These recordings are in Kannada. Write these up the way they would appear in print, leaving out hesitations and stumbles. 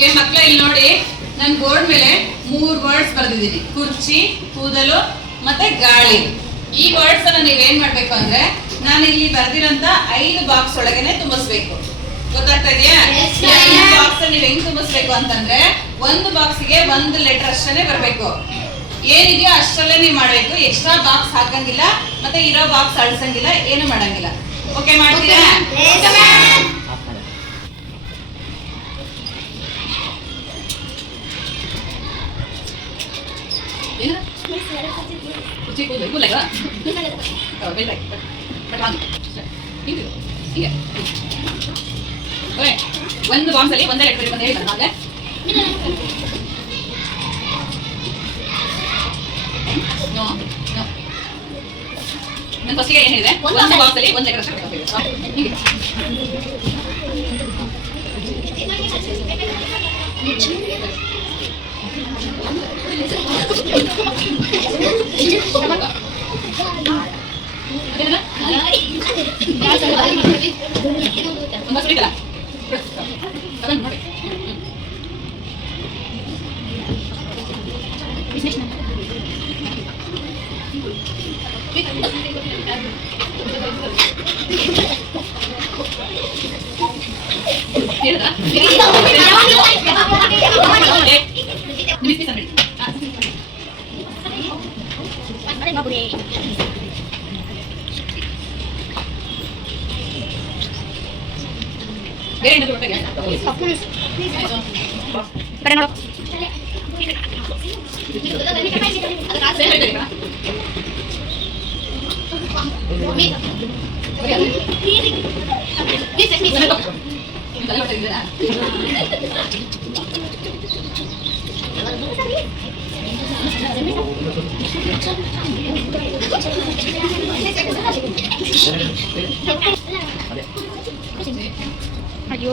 ಓಕೆ ಮಕ್ಕಳ, ಇಲ್ಲಿ ನೋಡಿ ನಾನು ಬೋರ್ಡ್ ಮೇಲೆ 3 ವರ್ಡ್ಸ್ ಬರೆದಿದ್ದೀನಿ. ಕುರ್ಚಿ, ಕೂದಲು ಮತ್ತೆ ಗಾಳಿ. ಈ ವರ್ಡ್ಸ್ ಅನ್ನ ನೀವೇನ್ ಮಾಡ್ಬೇಕು ಅಂದ್ರೆ ನಾನು ಇಲ್ಲಿ ಬರ್ದಿರೋಂತ 5 ಬಾಕ್ಸ್ ಒಳಗೇನೆ ತುಂಬಿಸ್ಬೇಕು. ಗೊತ್ತಾಗ್ತಾ ಇದೆಯಾ? 5 ಬಾಕ್ಸ್ ನೀವು ಹೆಂಗ್ ತುಂಬಿಸ್ಬೇಕು ಅಂತಂದ್ರೆ ಒಂದು ಬಾಕ್ಸ್ಗೆ 1 ಲೆಟರ್ ಅಷ್ಟೇ ಬರಬೇಕು. ಏನಿದೆಯೋ ಅಷ್ಟರಲ್ಲೇ ನೀವು ಮಾಡ್ಬೇಕು. ಎಕ್ಸ್ಟ್ರಾ ಬಾಕ್ಸ್ ಹಾಕಂಗಿಲ್ಲ, ಮತ್ತೆ ಇರೋ ಬಾಕ್ಸ್ ಅಳಿಸಂಗಿಲ್ಲ, ಏನು ಮಾಡಂಗಿಲ್ಲ. ಓಕೆ, ಮಾಡ್ತೀರಾ? ಒಂದು ಬಾಕ್ಸ್ ಅಲ್ಲಿ ಒಂದೇ ಲೆಟರ್ ಬಂದು ಹೇಳಿ ನಾನು ಫಸ್ಟಿಗೆ ಏನಿದೆ, ಒಂದು ಬಾಕ್ಸ್ ಅಲ್ಲಿ ಒಂದು ಲೆಟರ್ ಅಷ್ಟೇ. ಅಯ್ಯೋ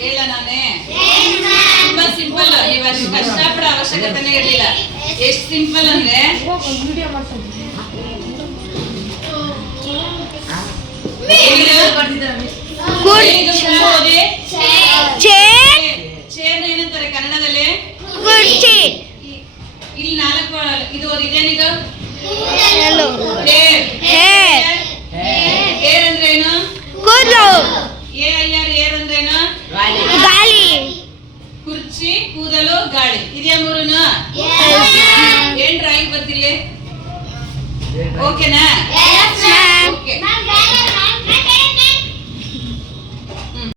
ಹೇಳ ನಾನೇ ತುಂಬಾ ಸಿಂಪಲ್. ನೀವು ಅಷ್ಟು ಕಷ್ಟಪಡೋ ಅವಶ್ಯಕತೆನೇ ಇರಲಿಲ್ಲ. ಎಷ್ಟು ಸಿಂಪಲ್ ಅಂದ್ರೆ ಚೇರ್ ಏನಂತಾರೆ ಕನ್ನಡದಲ್ಲಿ? ಕುರ್ಚಿ. ಇಲ್ಲಿ 4 ಇದು ಇದೇನಿದು? ಏರ್ ಅಂದ್ರೆ ಏನು? ಕೂದಲು. ಏರ್ ಅಂದ್ರೆ ಏನು? ಗಾಳಿ. ಕುರ್ಚಿ, ಕೂದಲು, ಗಾಳಿ. ಇದೆಯಾ 3? ಏನ್ ಡ್ರಾಯಿಂಗ್ ಬರ್ತಿಲ್ಲ? ಓಕೆನಾ?